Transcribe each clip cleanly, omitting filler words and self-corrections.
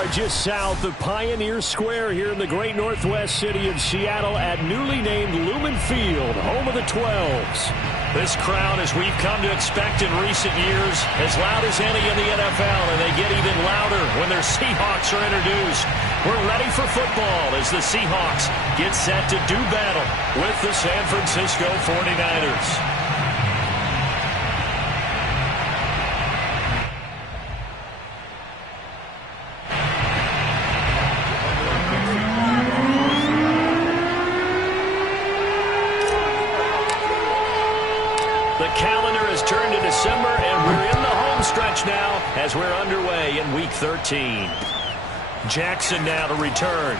are just south of Pioneer Square here in the great northwest city of Seattle at newly named Lumen Field, home of the 12s. This crowd, as we've come to expect in recent years, as loud as any in the NFL, and they get even louder when their Seahawks are introduced. We're ready for football as the Seahawks get set to do battle with the San Francisco 49ers. December, and we're in the home stretch now as we're underway in Week 13. Jackson now to return.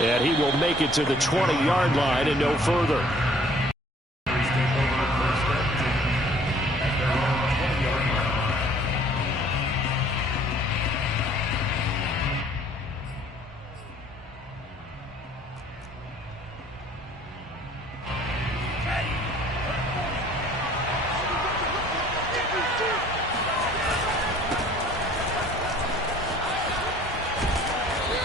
And he will make it to the 20-yard line and no further.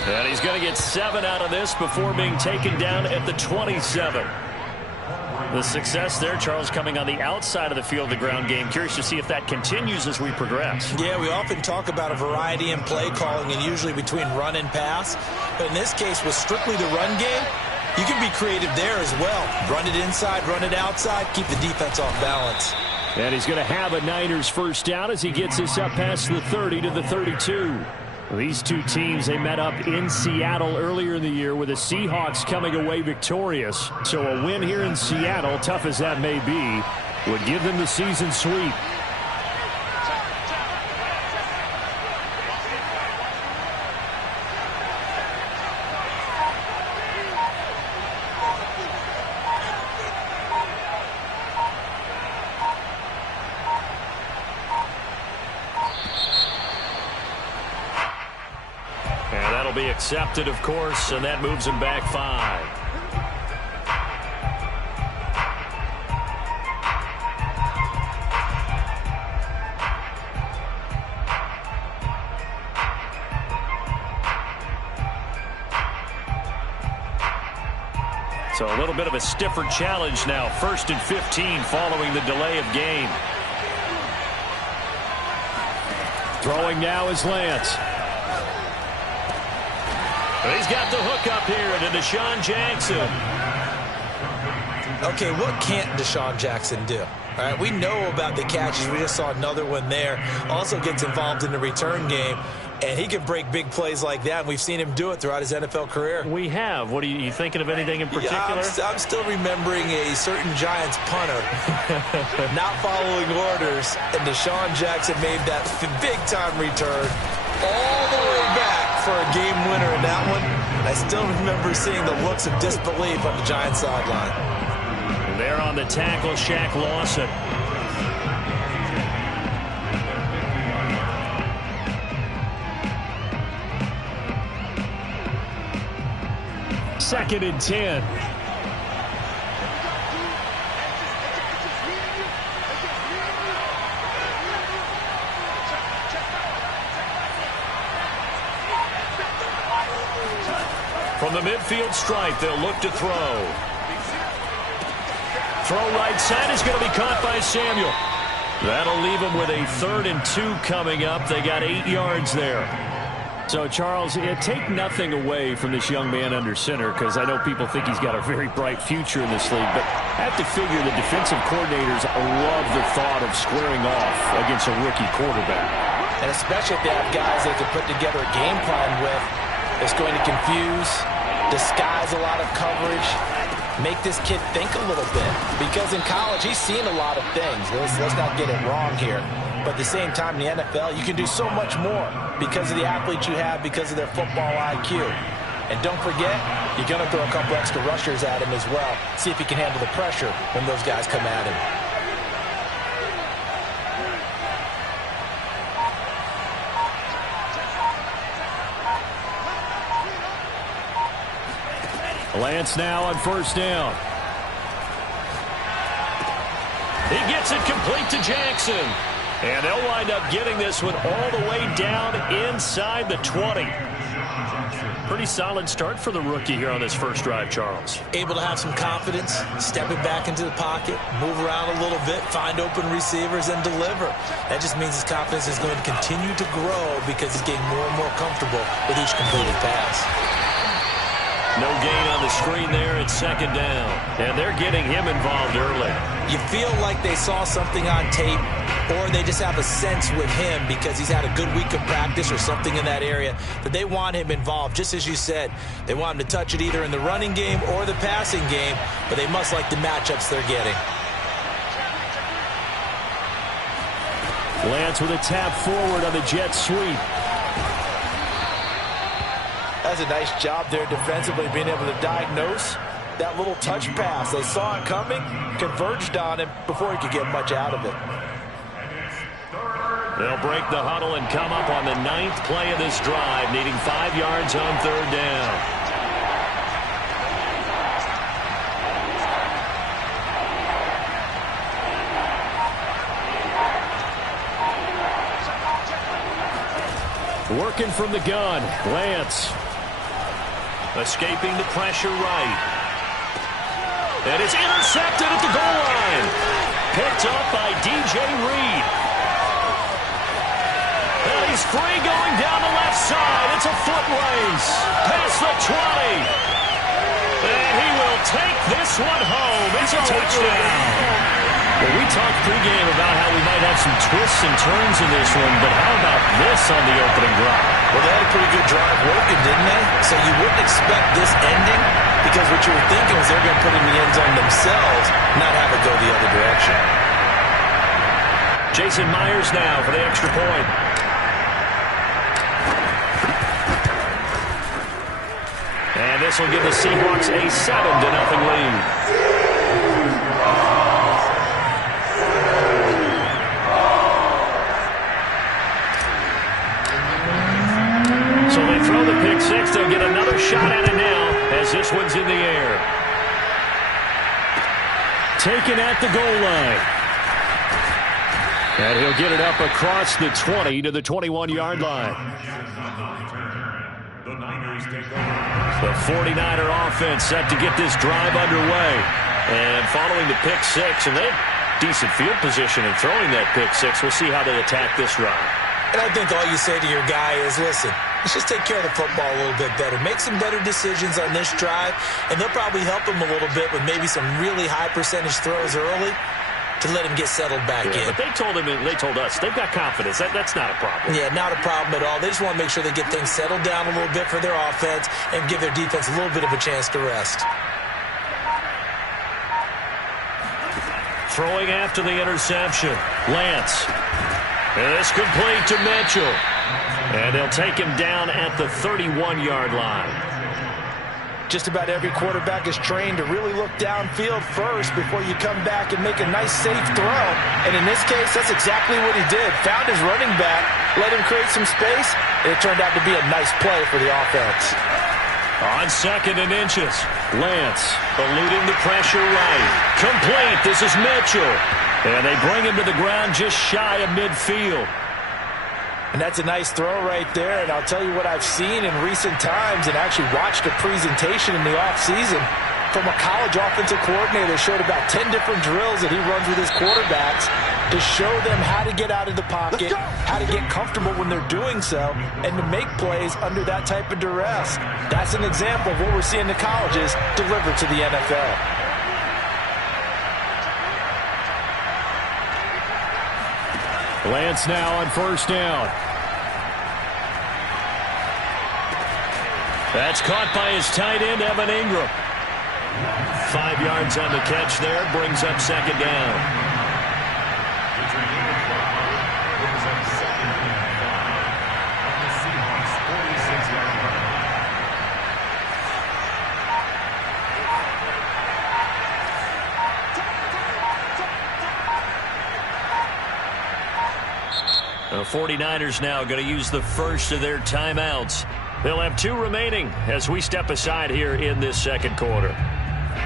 And he's going to get 7 out of this before being taken down at the 27. The success there, Charles, coming on the outside of the field, the ground game. Curious to see if that continues as we progress. Yeah, we often talk about a variety in play calling and usually between run and pass. But in this case, with strictly the run game, you can be creative there as well. Run it inside, run it outside, keep the defense off balance. And he's going to have a Niners first down as he gets this up past the 30 to the 32. These two teams, they met up in Seattle earlier in the year with the Seahawks coming away victorious. So a win here in Seattle, tough as that may be, would give them the season sweep. Be accepted, of course, and that moves him back 5. So a little bit of a stiffer challenge now. 1st and 15 following the delay of game. Throwing now is Lance. He's got the hook up here to Deshaun Jackson. Okay, what can't Deshaun Jackson do? All right, we know about the catches. We just saw another one there. Also gets involved in the return game, and he can break big plays like that. And we've seen him do it throughout his NFL career. We have. What are you thinking of anything in particular? Yeah, I'm still remembering a certain Giants punter not following orders, and Deshaun Jackson made that big-time return all the way back for a game winner in that one. And I still remember seeing the looks of disbelief on the Giants sideline. And there on the tackle, Shaq Lawson. Second and 10. From the midfield stripe, they'll look to throw. Throw right side is going to be caught by Samuel. That'll leave them with a 3rd and 2 coming up. They got 8 yards there. So, Charles, take nothing away from this young man under center, because I know people think he's got a very bright future in this league, but I have to figure the defensive coordinators love the thought of squaring off against a rookie quarterback. And especially if they have guys they can put together a game plan with. It's going to confuse, disguise a lot of coverage, make this kid think a little bit. Because in college, he's seen a lot of things. Let's not get it wrong here. But at the same time, in the NFL, you can do so much more because of the athletes you have, because of their football IQ. And don't forget, you're going to throw a couple extra rushers at him as well. See if he can handle the pressure when those guys come at him. Lance now on first down. He gets it complete to Jackson. And they'll wind up getting this one all the way down inside the 20. Pretty solid start for the rookie here on this first drive, Charles. Able to have some confidence, stepping back into the pocket, move around a little bit, find open receivers, and deliver. That just means his confidence is going to continue to grow because he's getting more and more comfortable with each completed pass. No gain on the screen there. It's second down. And they're getting him involved early. You feel like they saw something on tape, or they just have a sense with him because he's had a good week of practice or something in that area that they want him involved. Just as you said, they want him to touch it either in the running game or the passing game, but they must like the matchups they're getting. Lance with a tap forward on the jet sweep. That's a nice job there defensively, being able to diagnose that little touch pass. They saw it coming, converged on him before he could get much out of it. They'll break the huddle and come up on the 9th play of this drive, needing 5 yards on third down. Working from the gun, Lance. Escaping the pressure right. And it's intercepted at the goal line. Picked up by D.J. Reed. And he's free going down the left side. It's a foot race. Past the 20. And he will take this one home. It's a touchdown. Well, we talked pregame about how we might have some twists and turns in this one, but how about this on the opening drive? Well, they had a pretty good drive working, didn't they? So you wouldn't expect this ending because what you were thinking was they're going to put in the end zone themselves, not have it go the other direction. Jason Myers now for the extra point. And this will give the Seahawks a 7-0 lead. So they throw the pick six. They'll get another shot at it now as this one's in the air. Taken at the goal line. And he'll get it up across the 20 to the 21-yard line. The 49er offense set to get this drive underway. And following the pick six, and they have decent field position in throwing that pick six. We'll see how they attack this drive. And I think all you say to your guy is, listen, let's just take care of the football a little bit better. Make some better decisions on this drive, and they'll probably help him a little bit with maybe some really high percentage throws early to let him get settled back in. But they told us, they've got confidence. That's not a problem. Yeah, not a problem at all. They just want to make sure they get things settled down a little bit for their offense and give their defense a little bit of a chance to rest. Throwing after the interception, Lance. And it's complete to Mitchell. And they'll take him down at the 31-yard line. Just about every quarterback is trained to really look downfield first before you come back and make a nice, safe throw. And in this case, that's exactly what he did. Found his running back, let him create some space, and it turned out to be a nice play for the offense. On 2nd and inches, Lance eluding the pressure right. Complete. This is Mitchell. And they bring him to the ground just shy of midfield. And that's a nice throw right there. And I'll tell you what I've seen in recent times and actually watched a presentation in the offseason from a college offensive coordinator that showed about 10 different drills that he runs with his quarterbacks to show them how to get out of the pocket, how to get comfortable when they're doing so, and to make plays under that type of duress. That's an example of what we're seeing the colleges deliver to the NFL. Lance now on 1st down. That's caught by his tight end, Evan Ingram. 5 yards on the catch there, brings up 2nd down. The 49ers now going to use the first of their timeouts. They'll have 2 remaining as we step aside here in this second quarter.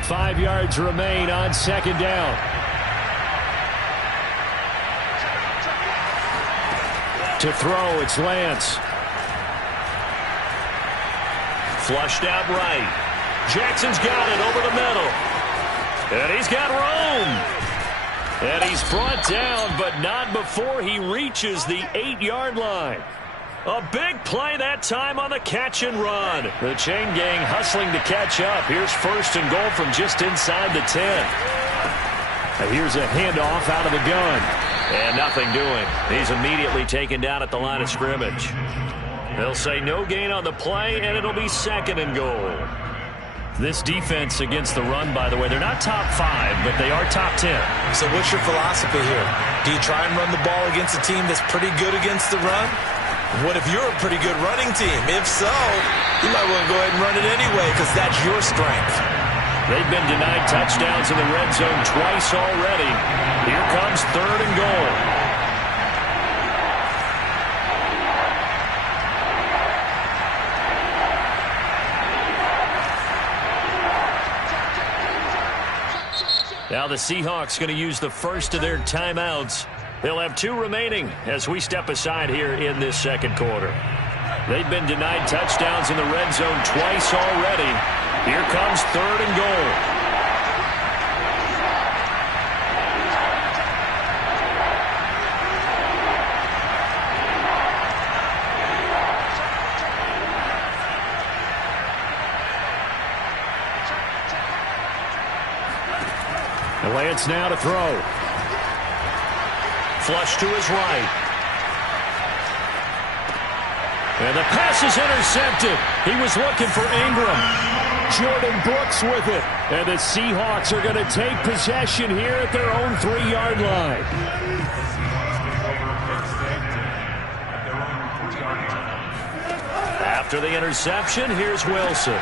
5 yards remain on 2nd down. To throw, it's Lance. Flushed out right. Jackson's got it over the middle. And he's got room. And he's brought down, but not before he reaches the 8-yard line. A big play that time on the catch and run. The chain gang hustling to catch up. Here's first and goal from just inside the 10. And here's a handoff out of the gun. And nothing doing. He's immediately taken down at the line of scrimmage. They'll say no gain on the play, and it'll be second and goal. This defense against the run, by the way, they're not top 5, but they are top 10. So what's your philosophy here? Do you try and run the ball against a team that's pretty good against the run? What if you're a pretty good running team? If so, you might want to go ahead and run it anyway because that's your strength. They've been denied touchdowns in the red zone twice already. Here comes third and goal. Now the Seahawks going to use the first of their timeouts. They'll have 2 remaining as we step aside here in this second quarter. They've been denied touchdowns in the red zone twice already. Here comes third and goal. Lance now to throw. Flush to his right. And the pass is intercepted. He was looking for Ingram. Jordan Brooks with it. And the Seahawks are going to take possession here at their own 3-yard line. After the interception, here's Wilson.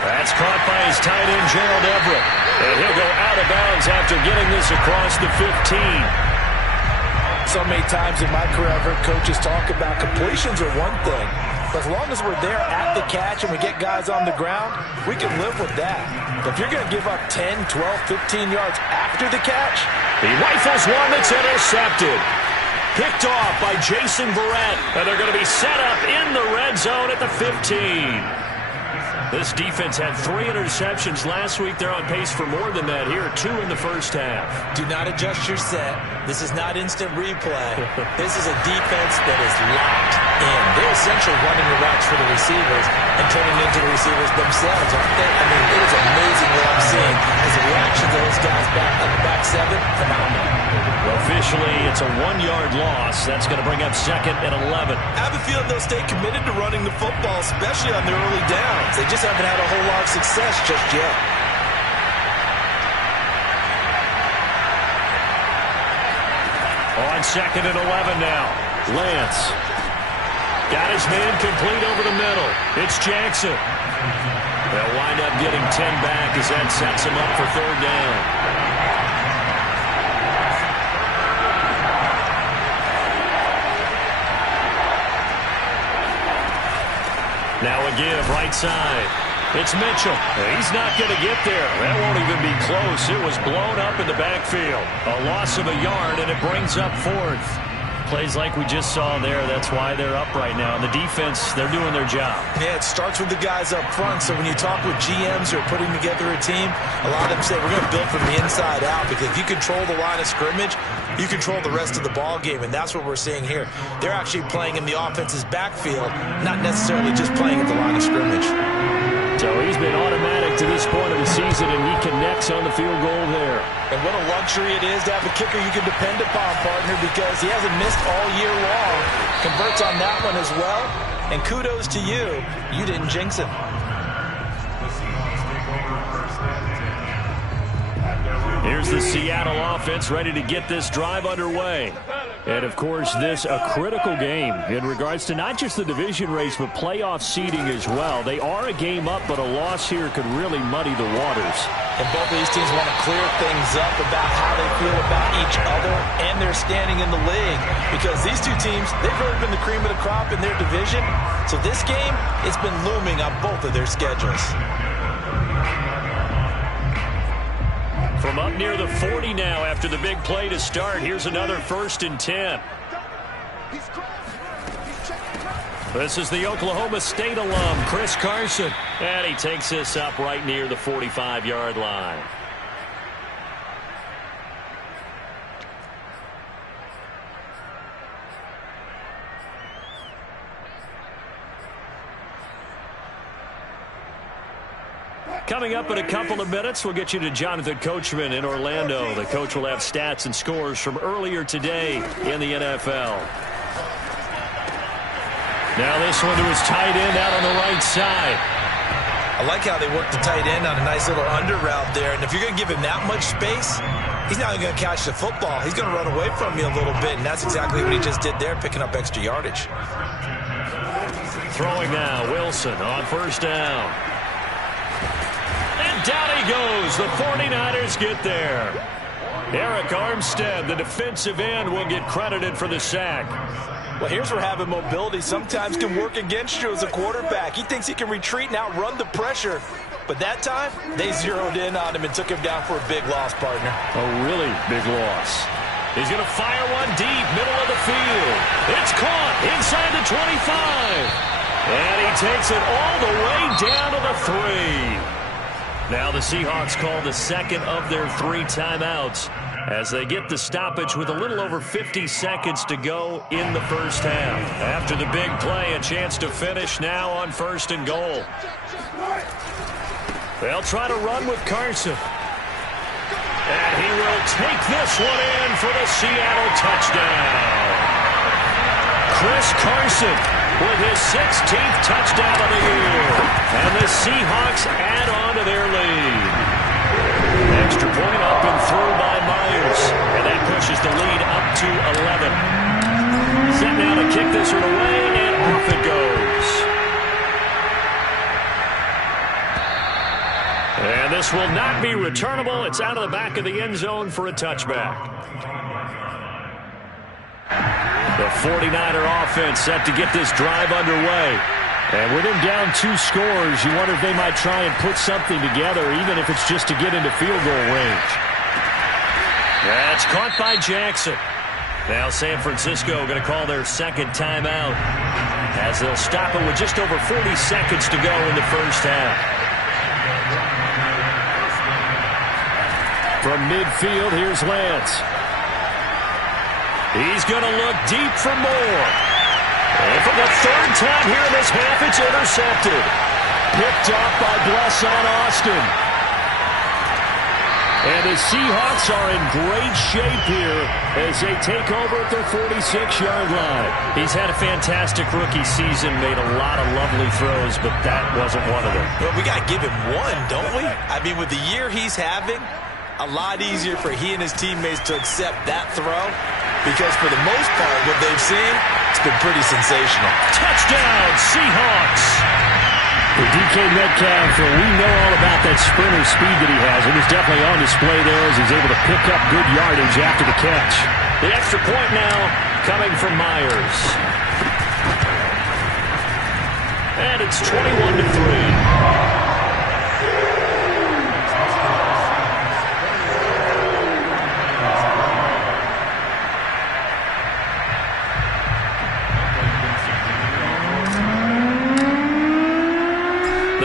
That's caught by his tight end, Gerald Everett. And he'll go out of bounds after getting this across the 15. So many times in my career, I've heard coaches talk about completions are one thing. But as long as we're there at the catch and we get guys on the ground, we can live with that. But if you're going to give up 10, 12, 15 yards after the catch, he rifles one that's intercepted. Picked off by Jason Verrett. And they're going to be set up in the red zone at the 15. This defense had 3 interceptions last week. They're on pace for more than that here. 2 in the first half. Do not adjust your set. This is not instant replay. This is a defense that is locked in. They're essentially running the routes for the receivers and turning into the receivers themselves, aren't they? I mean, it is amazing what I'm seeing as the reactions of those guys back on the back 7, phenomenal. Well, officially, it's a 1-yard loss. That's going to bring up second and 11. I have a feeling they'll stay committed to running the football, especially on their early downs. They just haven't had a whole lot of success just yet. On second and 11 now. Lance. Got his man complete over the middle. It's Jackson. They'll wind up getting 10 back as that sets him up for third down. Now a give, right side. It's Mitchell. He's not going to get there. That won't even be close. It was blown up in the backfield. A loss of a yard, and it brings up fourth. Plays like we just saw there. That's why they're up right now. And the defense, they're doing their job. Yeah, it starts with the guys up front. So when you talk with GMs who are putting together a team, a lot of them say we're going to build from the inside out, because if you control the line of scrimmage, you control the rest of the ball game, and that's what we're seeing here. They're actually playing in the offense's backfield, not necessarily just playing at the line of scrimmage. So he's been automatic to this point of the season, and he connects on the field goal there. And what a luxury it is to have a kicker you can depend upon, partner, because he hasn't missed all year long. Converts on that one as well. And kudos to you. You didn't jinx him. Here's the Seattle offense ready to get this drive underway. And, of course, this a critical game in regards to not just the division race, but playoff seeding as well. They are a game up, but a loss here could really muddy the waters. And both of these teams want to clear things up about how they feel about each other and their standing in the league. Because these two teams, they've really been the cream of the crop in their division. So this game, it's been looming on both of their schedules. From up near the 40 now after the big play to start. Here's another 1st and 10. This is the Oklahoma State alum, Chris Carson. And he takes this up right near the 45-yard line. Coming up in a couple of minutes, we'll get you to Jonathan Coachman in Orlando. The coach will have stats and scores from earlier today in the NFL. Now this one to his tight end out on the right side. I like how they work the tight end on a nice little under route there. And if you're going to give him that much space, he's not going to catch the football. He's going to run away from you a little bit, and that's exactly what he just did there, picking up extra yardage. Throwing now, Wilson on first down. And down he goes. The 49ers get there. Eric Armstead, the defensive end, will get credited for the sack. Well, here's where having mobility sometimes can work against you as a quarterback. He thinks he can retreat and outrun the pressure. But that time, they zeroed in on him and took him down for a big loss, partner. A really big loss. He's going to fire one deep, middle of the field. It's caught inside the 25. And he takes it all the way down to the 3. Now the Seahawks call the second of their 3 timeouts as they get the stoppage with a little over 50 seconds to go in the first half. After the big play, a chance to finish now on 1st and goal. They'll try to run with Carson. And he will take this one in for the Seattle touchdown. Chris Carson with his 16th touchdown of the year. And the Seahawks add on to their lead. Extra point up and through by Myers. And that pushes the lead up to 11. Set now to kick this one away, and off it goes. And this will not be returnable. It's out of the back of the end zone for a touchback. The 49er offense set to get this drive underway. And with him down 2 scores, you wonder if they might try and put something together, even if it's just to get into field goal range. That's caught by Jackson. Now San Francisco going to call their second timeout as they'll stop it with just over 40 seconds to go in the first half. From midfield, here's Lance. He's going to look deep for more. And for the 3rd time here in this half, it's intercepted. Picked off by Blesson Austin. And the Seahawks are in great shape here as they take over at their 46-yard line. He's had a fantastic rookie season, made a lot of lovely throws, but that wasn't one of them. Well, we got to give him one, don't we? I mean, with the year he's having, a lot easier for he and his teammates to accept that throw because for the most part, what they've seen, it's been pretty sensational. Touchdown, Seahawks! For DK Metcalf, we know all about that sprinter speed that he has. It was definitely on display there as he's able to pick up good yardage after the catch. The extra point now coming from Myers. And it's 21-3.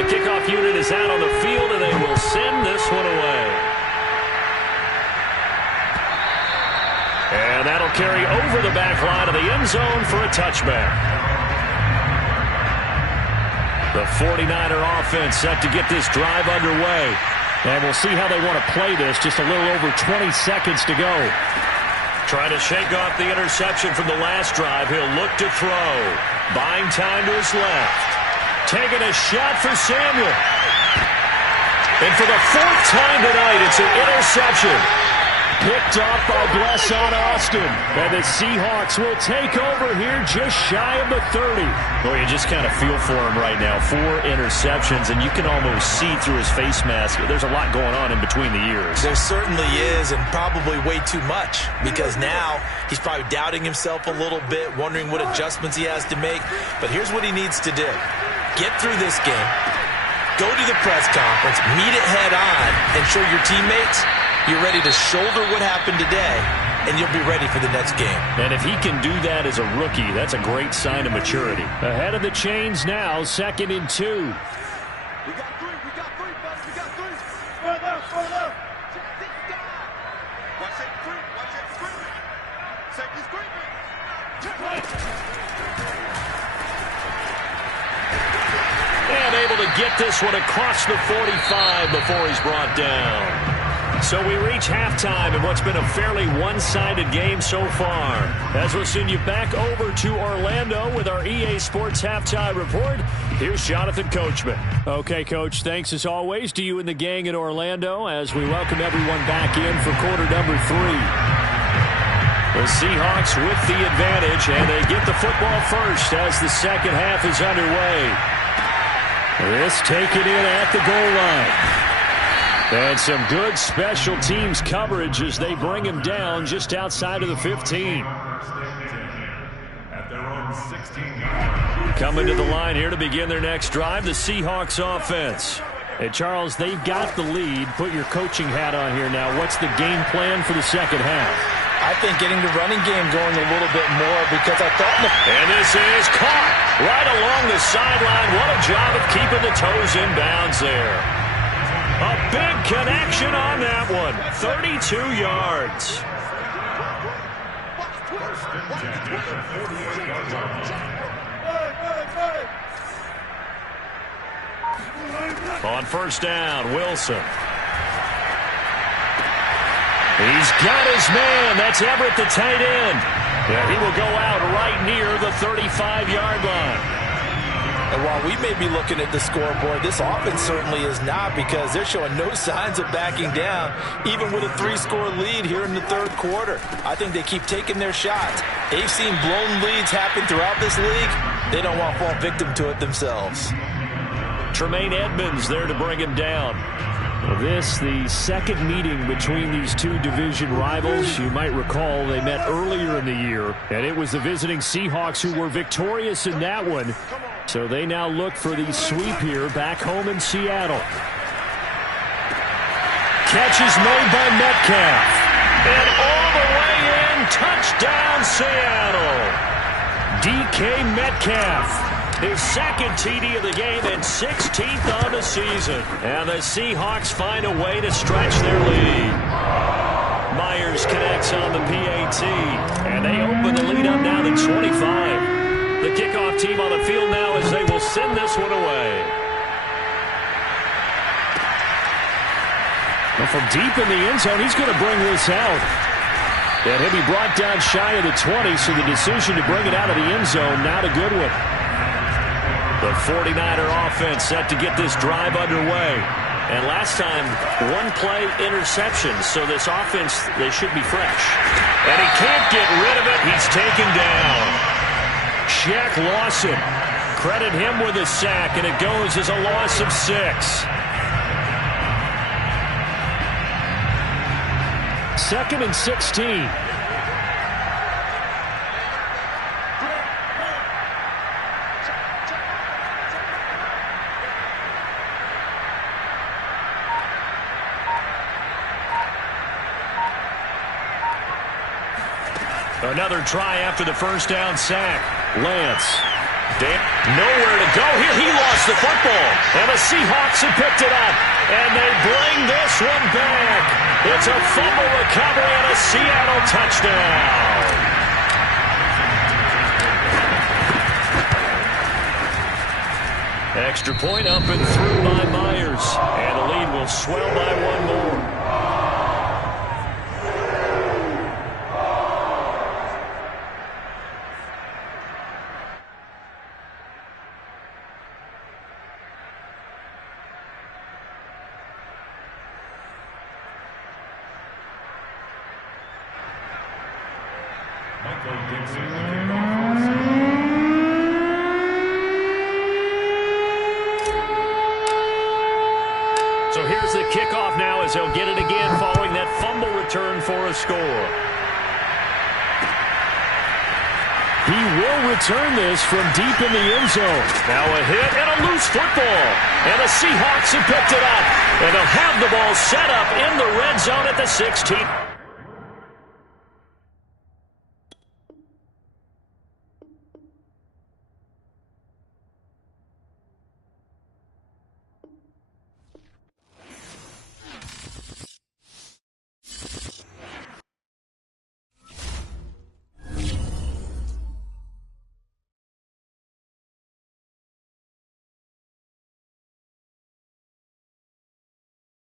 Kickoff unit is out on the field, and they will send this one away. And that'll carry over the back line of the end zone for a touchback. The 49er offense set to get this drive underway. And we'll see how they want to play this. Just a little over 20 seconds to go. Trying to shake off the interception from the last drive. He'll look to throw. Buying time to his left. Taking a shot for Samuel. And for the 4th time tonight, it's an interception. Picked off by Blesson Austin. And the Seahawks will take over here just shy of the 30. Well, you just kind of feel for him right now. 4 interceptions, and you can almost see through his face mask. There's a lot going on in between the ears. There certainly is, and probably way too much, because now he's probably doubting himself a little bit, wondering what adjustments he has to make. But here's what he needs to do. Get through this game, go to the press conference, meet it head on, and show your teammates you're ready to shoulder what happened today and you'll be ready for the next game. And if he can do that as a rookie, that's a great sign of maturity. Ahead of the chains now, 2nd and 2. We got three, fellas, we got three. Spread left. Check this guy. Watch that screen. Safety screaming. Check right. And able to get this one across the 45 before he's brought down. So we reach halftime in what's been a fairly one-sided game so far. As we'll send you back over to Orlando with our EA Sports Halftime Report, here's Jonathan Coachman. Okay, Coach, thanks as always to you and the gang in Orlando as we welcome everyone back in for quarter number 3. The Seahawks with the advantage, and they get the football first as the second half is underway. This taken in at the goal line. And some good special teams coverage as they bring him down just outside of the 15. Coming to the line here to begin their next drive, the Seahawks offense. And Charles, they've got the lead. Put your coaching hat on here now. What's the game plan for the second half? I think getting the running game going a little bit more because I thought... And this is caught right along the sideline. What a job of keeping the toes in bounds there. A big connection on that one. 32 yards. On first down, Wilson. He's got his man. That's Everett, the tight end. Yeah, he will go out right near the 35-yard line. And while we may be looking at the scoreboard, this offense certainly is not because they're showing no signs of backing down, even with a 3-score lead here in the third quarter. I think they keep taking their shots. They've seen blown leads happen throughout this league. They don't want to fall victim to it themselves. Tremaine Edmonds there to bring him down. This, the second meeting between these two division rivals. You might recall they met earlier in the year, and it was the visiting Seahawks who were victorious in that one. So they now look for the sweep here back home in Seattle. Catch is made by Metcalf. And all the way in, touchdown Seattle. DK Metcalf. His second TD of the game and 16th on the season. And the Seahawks find a way to stretch their lead. Myers connects on the PAT. And they open the lead up now to 25. The kickoff team on the field now as they will send this one away. Well, from deep in the end zone, he's going to bring this out. And he'll be brought down shy of the 20, so the decision to bring it out of the end zone, not a good one. The 49er offense set to get this drive underway. And last time, one play interception, so this offense, they should be fresh. And he can't get rid of it. He's taken down. Shaq Lawson, credit him with a sack, and it goes as a loss of 6. Second and 16. Another try after the first down sack. Lance. Nowhere to go here. He lost the football. And the Seahawks have picked it up. And they bring this one back. It's a fumble recovery and a Seattle touchdown. Extra point up and through by Myers. And the lead will swell by one more. So here's the kickoff now as they'll get it again following that fumble return for a score. He will return this from deep in the end zone. Now a hit and a loose football. And the Seahawks have picked it up. And they'll have the ball set up in the red zone at the 16th.